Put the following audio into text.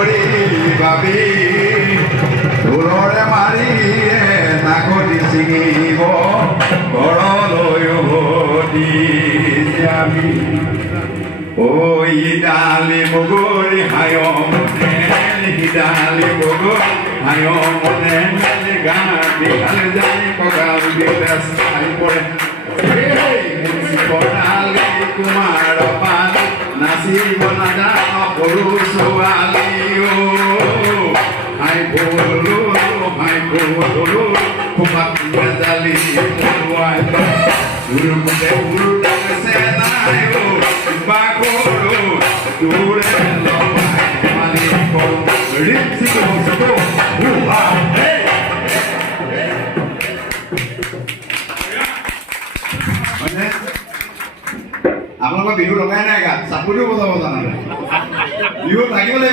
ভাবি ঢোলৰে মাৰিয়ে নাকতি ছিঙিব ঘৰলৈ উভতি যাবি ঐ ইডালি বগৰী হায় মনে সিডালি বগৰী হায় মনে গাঁৱত যায় কঁকাল দিওঁতে চাই পৰে বনালি কুমাৰ পাল নাচিব নাজানো সৰু ছোৱালী হাই ভলো খোপাত জালি পৰুৱাই উৰুমতে উৰুতাছে নাই বাকৰো দূৰে লগাই মালিক ৰিক্সিক আপোনালোকৰ বিহু লগাই নাই গাত চাপৰিও বজাব জানা নাই বিহু থাকিব লাগিব।